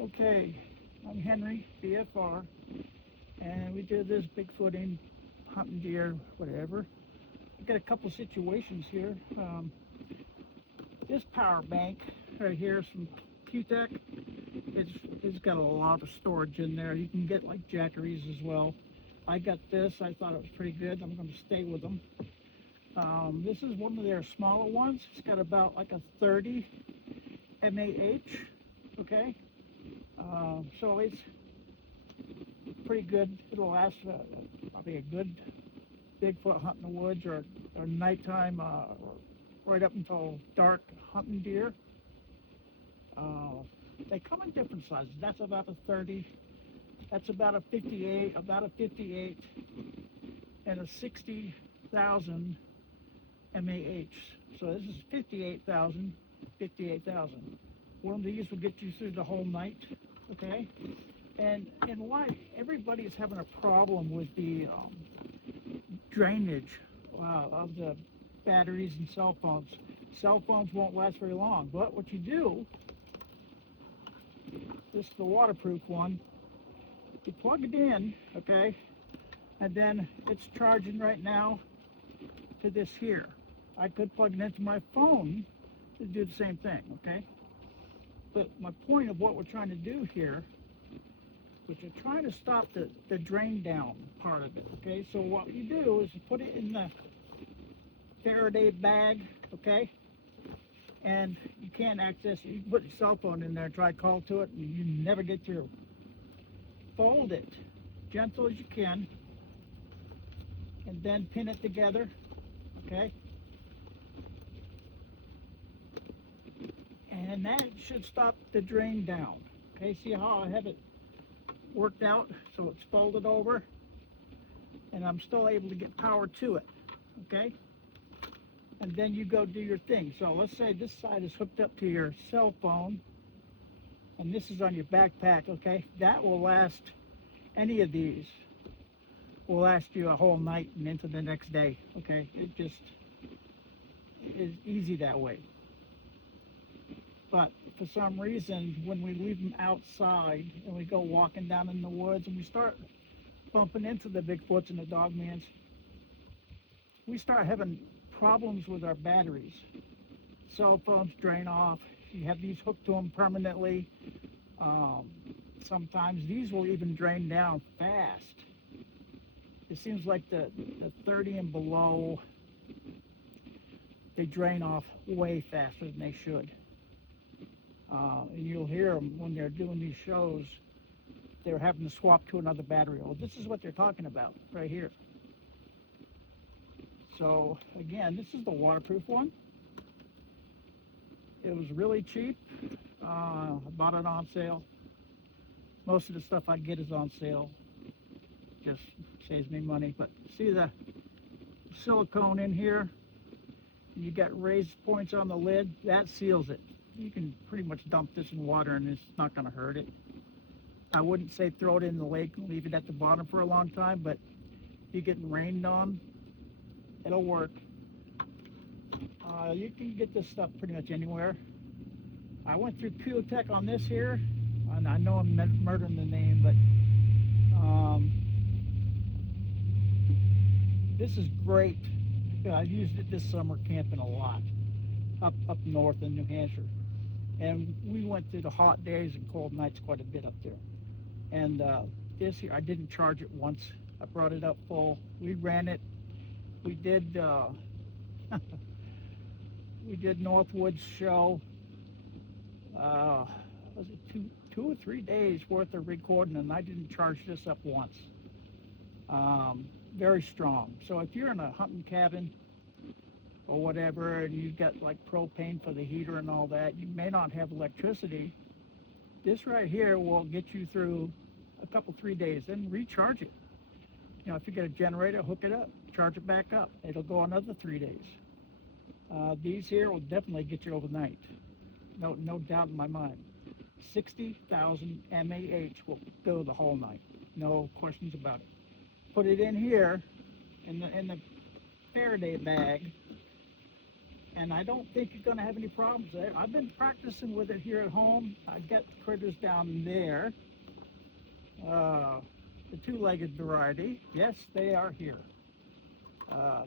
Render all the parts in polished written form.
Okay, I'm Henry, BFR, and we did this Bigfooting, hunting deer, whatever. I got a couple situations here. This power bank right here is from Q-Tech. It's got a lot of storage in there. You can get like Jackeries as well. I got this. I thought it was pretty good. I'm going to stay with them. This is one of their smaller ones. It's got about like a 30 mAh. Okay. So it's pretty good. It'll last probably a good Bigfoot hunt in the woods or nighttime, right up until dark hunting deer. They come in different sizes. That's about a 30. That's about a 58, and a 60,000 mAh. So this is 58,000, 58,000. One of these will get you through the whole night, okay? And why everybody's having a problem with the drainage of the batteries and cell phones. Cell phones won't last very long, but what you do, this is the waterproof one, you plug it in, okay, and then it's charging right now to this here. I could plug it into my phone to do the same thing, okay? But my point of what we're trying to do here, which are trying to stop the drain down part of it, okay? So what you do is you put it in the Faraday bag, okay? And you can't access it. You can put your cell phone in there, try to call to it, and you never get through. Fold it, gentle as you can, and then pin it together, okay? And that should stop the drain down. Okay, see how I have it worked out? So it's folded over, and I'm still able to get power to it, okay? And then you go do your thing. So let's say this side is hooked up to your cell phone, and this is on your backpack, okay? That will last, any of these will last you a whole night and into the next day, okay? It just is easy that way. But for some reason, when we leave them outside and we go walking down in the woods and we start bumping into the Bigfoots and the Dogmans, we start having problems with our batteries. Cell phones drain off. You have these hooked to them permanently. Sometimes these will even drain down fast. It seems like the 30 and below, they drain off way faster than they should. And you'll hear them when they're doing these shows, they're having to swap to another battery. Well, this is what they're talking about right here. So again, this is the waterproof one. It was really cheap. I bought it on sale. Most of the stuff I get is on sale. Just saves me money. But see the silicone in here? You got raised points on the lid. That seals it. You can pretty much dump this in water and it's not going to hurt it. I wouldn't say throw it in the lake and leave it at the bottom for a long time, but if you're getting rained on, it'll work. You can get this stuff pretty much anywhere. I went through Q-Tech on this here, and I know I'm murdering the name, but this is great. I've used it this summer camping a lot, up north in New Hampshire. And we went through the hot days and cold nights quite a bit up there. And this here, I didn't charge it once. I brought it up full. We ran it. We did we did Northwoods show. Was it two or 3 days worth of recording, and I didn't charge this up once. Very strong. So if you're in a hunting cabin or whatever, and you've got like propane for the heater and all that, you may not have electricity. This right here will get you through a couple, 3 days, then recharge it. You know, if you get a generator, hook it up, charge it back up. It'll go another 3 days. These here will definitely get you overnight. No doubt in my mind. 60,000 mAh will go the whole night. No questions about it. Put it in here in the Faraday bag, and I don't think you're going to have any problems there. I've been practicing with it here at home. I got critters down there. The two-legged variety. Yes, they are here.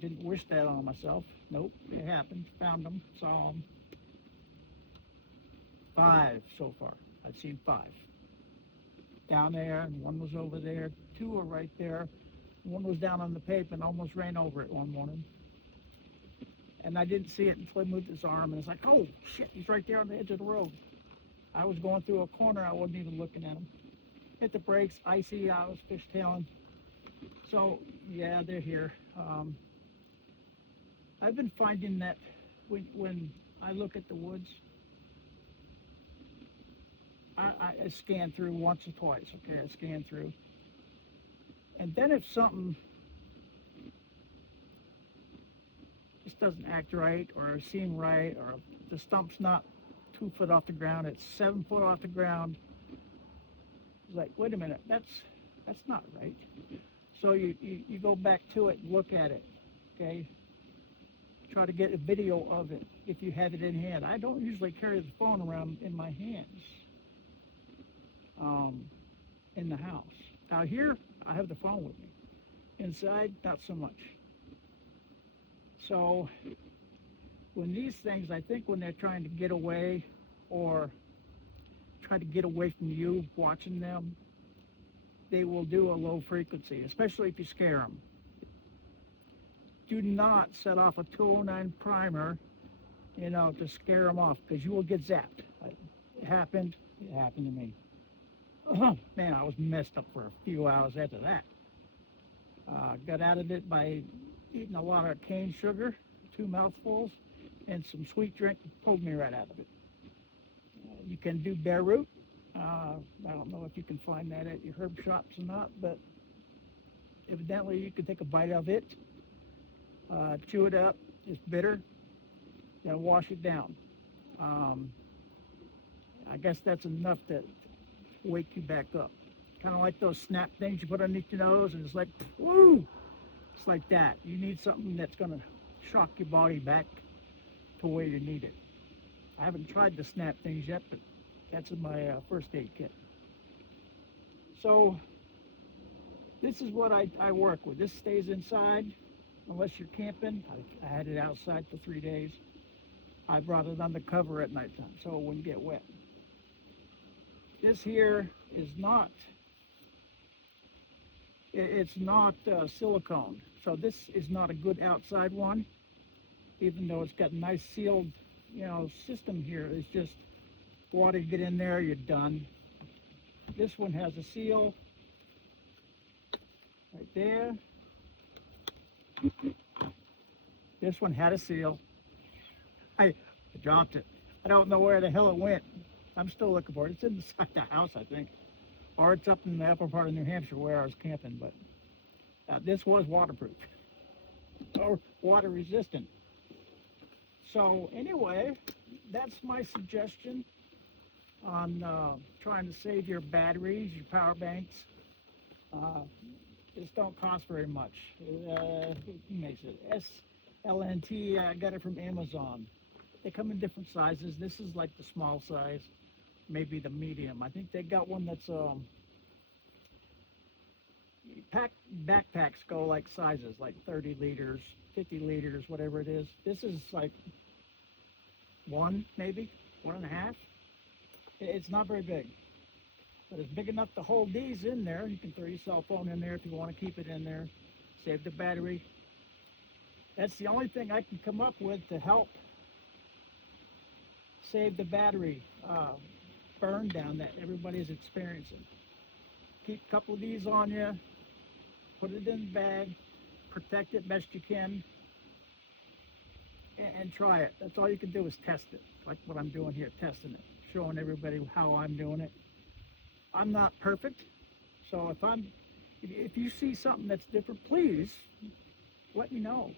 Didn't wish that on myself. Nope, it happened. Found them, saw them. 5 so far. I've seen 5. Down there, and one was over there. 2 are right there. One was down on the pavement, almost ran over it one morning. And I didn't see it until he moved his arm, and it's like, oh, shit, he's right there on the edge of the road. I was going through a corner, I wasn't even looking at him. Hit the brakes, icy, I was fishtailing. So, yeah, they're here. I've been finding that when I look at the woods, I scan through once or twice, okay, I scan through. And then if something just doesn't act right or seem right, or the stump's not 2 foot off the ground, it's 7 foot off the ground, it's like, wait a minute, that's not right. So you go back to it and look at it, okay? Try to get a video of it if you have it in hand. I don't usually carry the phone around in my hands in the house. Out here, I have the phone with me. Inside, not so much. So when these things, I think when they're trying to get away or try to get away from you watching them, they will do a low frequency, especially if you scare them. Do not set off a 209 primer, to scare them off, because you will get zapped. It happened to me. Oh, man, I was messed up for a few hours after that. Got out of it by eating a lot of cane sugar, 2 mouthfuls, and some sweet drink, pulled me right out of it. You can do bear root. I don't know if you can find that at your herb shops or not, but evidently you can take a bite of it, chew it up, it's bitter, then wash it down. I guess that's enough to wake you back up. Kind of like those snap things you put underneath your nose and it's like, woo! It's like that. You need something that's going to shock your body back to where you need it. I haven't tried the snap things yet, but that's in my first aid kit. So this is what I work with. This stays inside unless you're camping. I had it outside for 3 days. I brought it under cover at nighttime so it wouldn't get wet. This here is not, it's not silicone. So this is not a good outside one, even though it's got a nice sealed, system here. It's just water, get in there, you're done. This one has a seal right there. This one had a seal. I dropped it. I don't know where the hell it went. I'm still looking for it. It's inside the house, I think. Or it's up in the upper part of New Hampshire where I was camping, but this was waterproof or water resistant. So anyway, that's my suggestion on trying to save your batteries, your power banks. This don't cost very much. Who makes it? SLNT, I got it from Amazon. They come in different sizes. This is like the small size, maybe the medium. I think they got one that's backpacks go like sizes, like 30 liters, 50 liters, whatever it is. This is like 1, maybe 1.5. It's not very big, but it's big enough to hold these in there. You can throw your cell phone in there if you want to keep it in there. Save the battery. That's the only thing I can come up with to help save the battery burn down that everybody's experiencing. Keep a couple of these on you, put it in the bag, protect it best you can, and try it. That's all you can do is test it, like what I'm doing here, testing it, showing everybody how I'm doing it. I'm not perfect, so if you see something that's different, please let me know.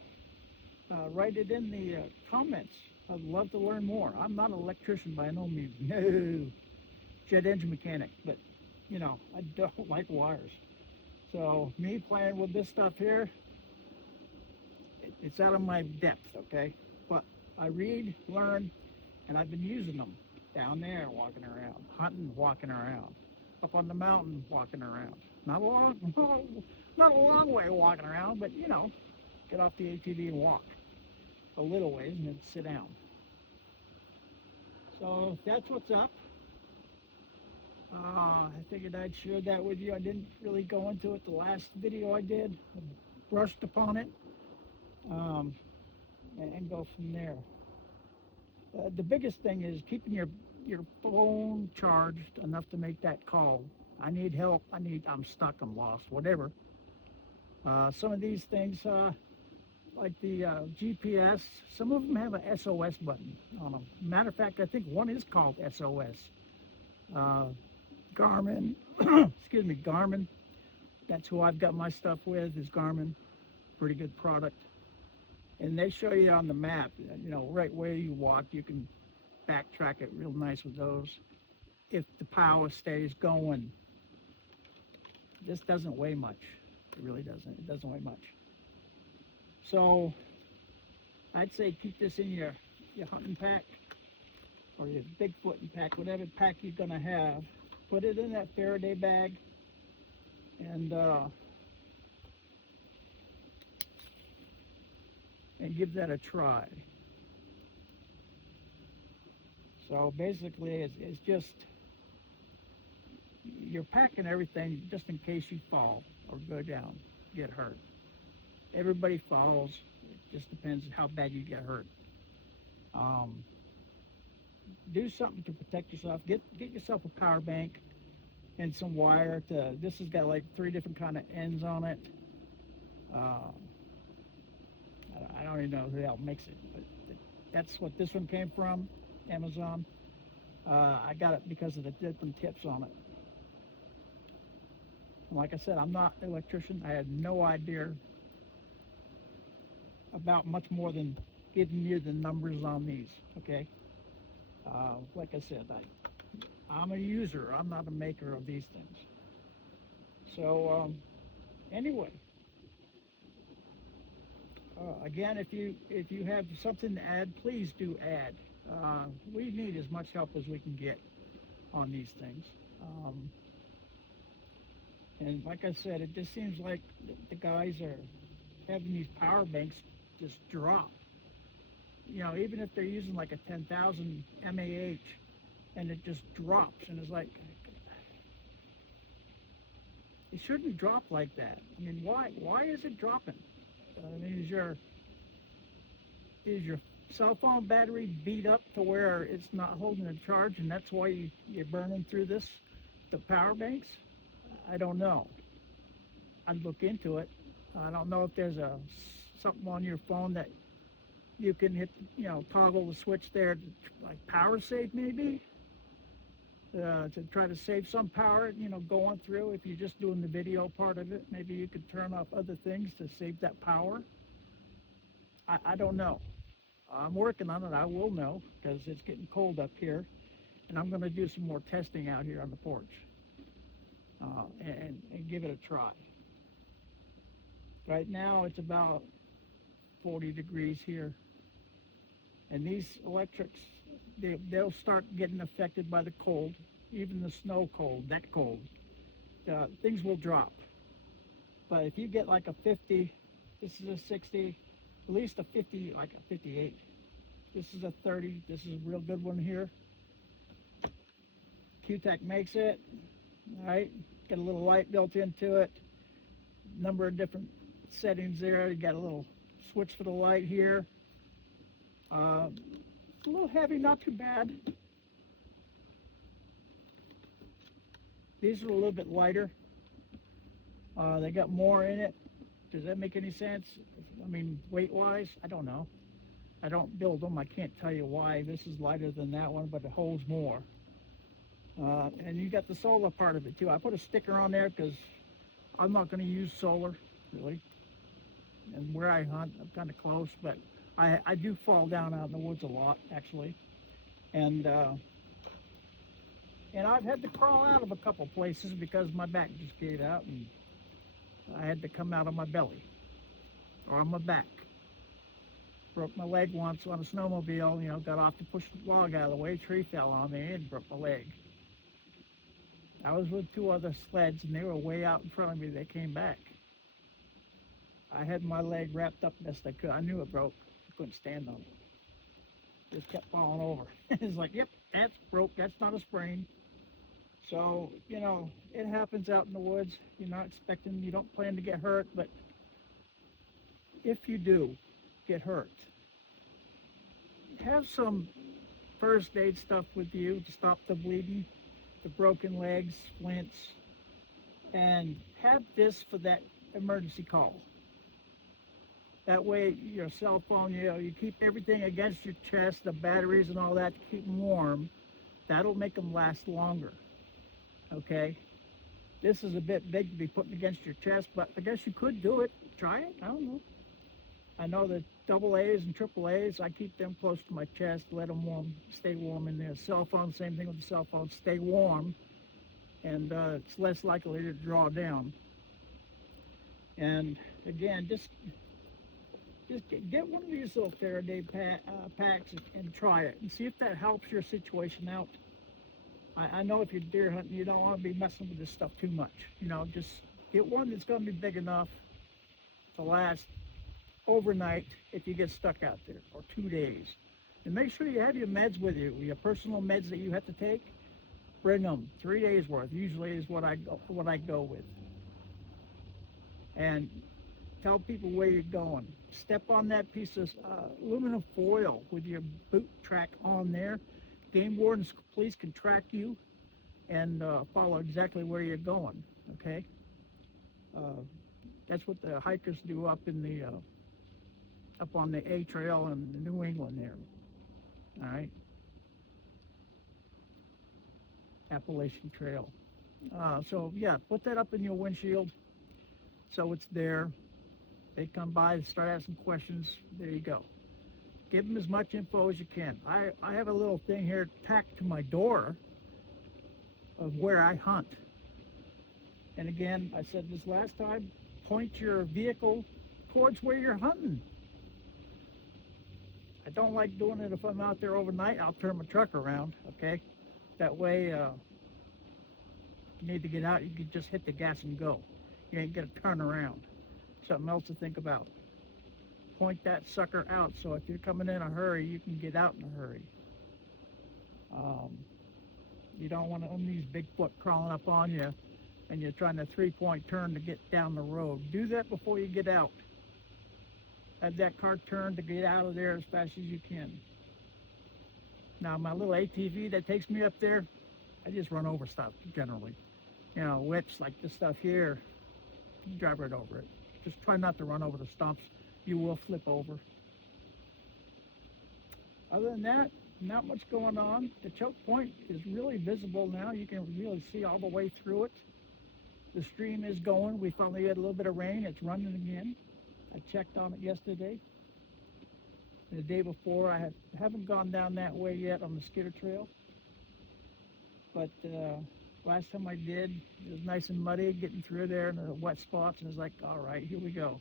Write it in the comments. I'd love to learn more. I'm not an electrician by no means. No. Jet engine mechanic, but I don't like wires. So me playing with this stuff here, it's out of my depth, okay? But I read, learn, and I've been using them down there, walking around, hunting, walking around, up on the mountain, walking around. Not a long, not a long way walking around, but you know, get off the ATV and walk a little ways and then sit down. So that's what's up. I figured I'd share that with you. I didn't really go into it the last video I did. I brushed upon it and go from there. The biggest thing is keeping your phone charged enough to make that call. I need help. I'm stuck. I'm lost. Whatever. Some of these things, like the GPS, some of them have a SOS button on them. Matter of fact, I think one is called SOS. Garmin, excuse me, Garmin. That's who I've got my stuff with, is Garmin. Pretty good product. And they show you on the map, you know, right where you walk. You can backtrack it real nice with those. If the power stays going, this doesn't weigh much. It really doesn't. It doesn't weigh much. So I'd say keep this in your hunting pack or your Bigfooting pack, whatever pack you're gonna have. Put it in that Faraday bag and give that a try. So basically it's just, you're packing everything just in case you fall or go down, get hurt. Everybody falls. It just depends on how bad you get hurt. Do something to protect yourself. Get yourself a power bank and some wire. This has got like 3 different kind of ends on it. I don't even know who the hell makes it, but that's what this one came from, Amazon. I got it because of the different tips on it. And like I said, I'm not an electrician. I had no idea about much more than giving you the numbers on these, okay? Like I said, I'm a user. I'm not a maker of these things. So anyway, again, if you have something to add, please do add. We need as much help as we can get on these things. And like I said, it just seems like the guys are having these power banks just drop. You know, even if they're using like a 10,000 mAh and it just drops, and it's like, it shouldn't drop like that. I mean, why is it dropping? I mean, is your cell phone battery beat up to where it's not holding a charge, and that's why you're burning through the power banks? I don't know. I'd look into it. I don't know if there's something on your phone that you can hit, you know, toggle the switch there to like power save maybe, to try to save some power, you know, going through. If you're just doing the video part of it, maybe you could turn off other things to save that power. I don't know. I'm working on it. I will know, because it's getting cold up here, and I'm going to do some more testing out here on the porch and give it a try. Right now it's about 40 degrees here, and these electrics, they'll start getting affected by the cold, even the snow cold, that cold. Things will drop. But if you get like a 50, this is a 60, at least a 50, like a 58. This is a 30. This is a real good one here. Q-Tech makes it. All right, got a little light built into it. Number of different settings there. You got a little switch for the light here. It's a little heavy, not too bad. These are a little bit lighter. They got more in it. Does that make any sense? I mean, weight-wise, I don't know. I don't build them. I can't tell you why. This is lighter than that one, but it holds more. And you got the solar part of it too. I put a sticker on there because I'm not going to use solar, really. And where I hunt, I'm kind of close, but I do fall down out in the woods a lot, actually. And I've had to crawl out of a couple places because my back just gave out, and I had to come out on my belly or on my back. Broke my leg once on a snowmobile, got off to push the log out of the way, tree fell on me and broke my leg. I was with two other sleds and they were way out in front of me. They came back. I had my leg wrapped up best I could. I knew it broke. I couldn't stand on it. Just kept falling over. It's like, yep, that's broke. That's not a sprain. So, it happens out in the woods. You're not expecting, you don't plan to get hurt, but if you do get hurt, have some first aid stuff with you to stop the bleeding, the broken legs, splints, and have this for that emergency call. That way, your cell phone, you keep everything against your chest, the batteries and all that to keep them warm. That'll make them last longer, okay? This is a bit big to be putting against your chest, but I guess you could do it. Try it, I don't know. I know that AA's and AAA's, I keep them close to my chest, let them stay warm in there. Cell phone, same thing with the cell phone, stay warm, and it's less likely to draw down. And again, just get one of these little Faraday packs and try it and see if that helps your situation out. I know if you're deer hunting, you don't want to be messing with this stuff too much. Just get one that's going to be big enough to last overnight if you get stuck out there, or 2 days. And make sure you have your meds with you, your personal meds that you have to take. Bring them. 3 days worth usually is what I go with. And tell people where you're going. Step on that piece of aluminum foil with your boot track on there. Game wardens, police can track you and follow exactly where you're going. Okay, that's what the hikers do up in the up on the A Trail in New England there. All right, Appalachian Trail. So yeah, put that up in your windshield so it's there. They come by, start asking questions, there you go. Give them as much info as you can. I have a little thing here tacked to my door of where I hunt. And again, I said this last time, point your vehicle towards where you're hunting. I don't like doing it if I'm out there overnight. I'll turn my truck around, okay? That way, you need to get out, you can just hit the gas and go. You ain't gonna turn around. Something else to think about. Point that sucker out so if you're coming in a hurry, you can get out in a hurry. You don't want these Bigfoot crawling up on you and you're trying to 3-point turn to get down the road. Do that before you get out. Have that car turn to get out of there as fast as you can. Now my little ATV that takes me up there, I just run over stuff generally. Whips like this stuff here, you drive right over it. Just try not to run over the stumps. You will flip over. Other than that, not much going on. The choke point is really visible now. You can really see all the way through it. The stream is going. We finally had a little bit of rain. It's running again. I checked on it yesterday. And the day before, I haven't gone down that way yet on the Skitter Trail. But last time I did, it was nice and muddy, getting through there in the wet spots, and it's like, all right, here we go.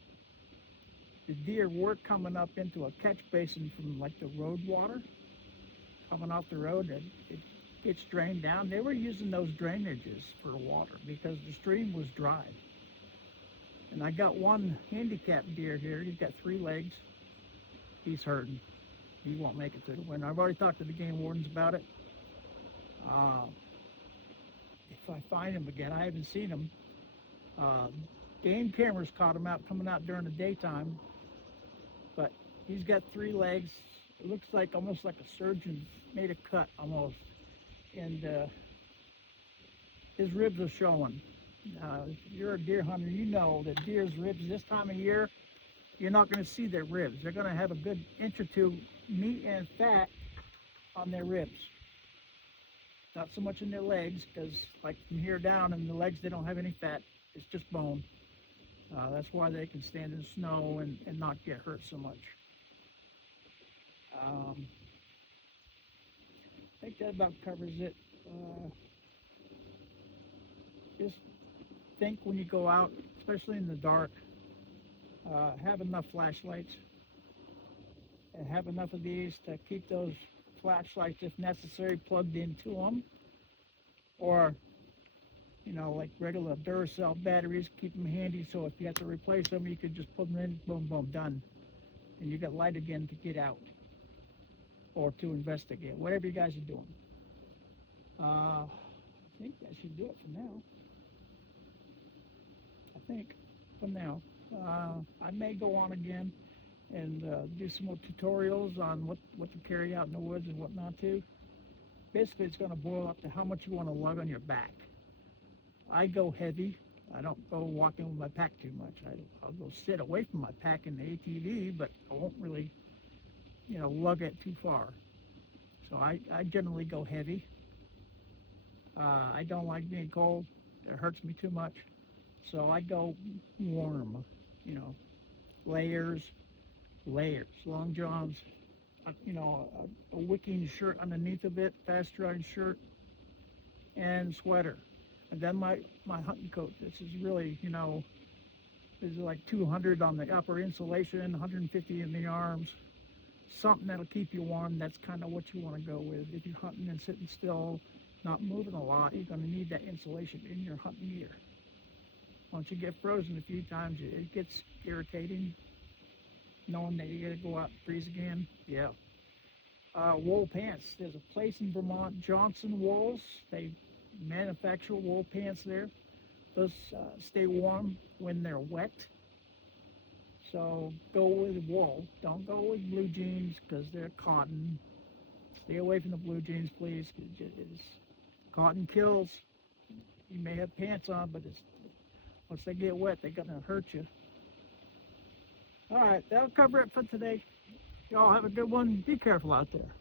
The deer were coming up into a catch basin from like the road water, coming off the road, and it gets drained down. They were using those drainages for the water because the stream was dry. And I got one handicapped deer here. He's got 3 legs. He's hurting. He won't make it through the winter. I've already talked to the game wardens about it. If I find him again, I haven't seen him. Game cameras caught him out coming out during the daytime. But he's got 3 legs. It looks like almost like a surgeon made a cut almost. And his ribs are showing. If you're a deer hunter, you know that deer's ribs this time of year, you're not going to see their ribs. They're going to have a good inch or 2 meat and fat on their ribs. Not so much in their legs, because like from here down in the legs, they don't have any fat. It's just bone. That's why they can stand in snow and not get hurt so much. I think that about covers it. Just think when you go out, especially in the dark, have enough flashlights. and have enough of these to keep those flashlights, if necessary, plugged into them. Or, you know, like regular Duracell batteries, keep them handy so if you have to replace them, you can just put them in, boom, boom, done. And you got light again to get out or to investigate, whatever you guys are doing. I think that should do it for now. I think, for now. I may go on again and do some more tutorials on what to carry out in the woods and what not to. Basically, it's going to boil up to how much you want to lug on your back. I go heavy. I don't go walking with my pack too much. I'll go sit away from my pack in the ATV, but I won't really, you know, lug it too far. So I generally go heavy. I don't like being cold. It hurts me too much. So I go warm, you know, layers, long johns, you know, a wicking shirt underneath of it, fast drying shirt, and sweater. And then my hunting coat. This is really, you know, this is like 200 on the upper insulation, 150 in the arms. Something that'll keep you warm. That's kind of what you want to go with. If you're hunting and sitting still, not moving a lot, you're going to need that insulation in your hunting gear. Once you get frozen a few times, it gets irritating, knowing that you're going to go out and freeze again. Yeah. Wool pants. There's a place in Vermont, Johnson Wools. They manufacture wool pants there. Those stay warm when they're wet. So go with wool. Don't go with blue jeans because they're cotton. Stay away from the blue jeans, please. Cotton kills. You may have pants on, but once they get wet, they're going to hurt you. All right, that'll cover it for today. Y'all have a good one. Be careful out there.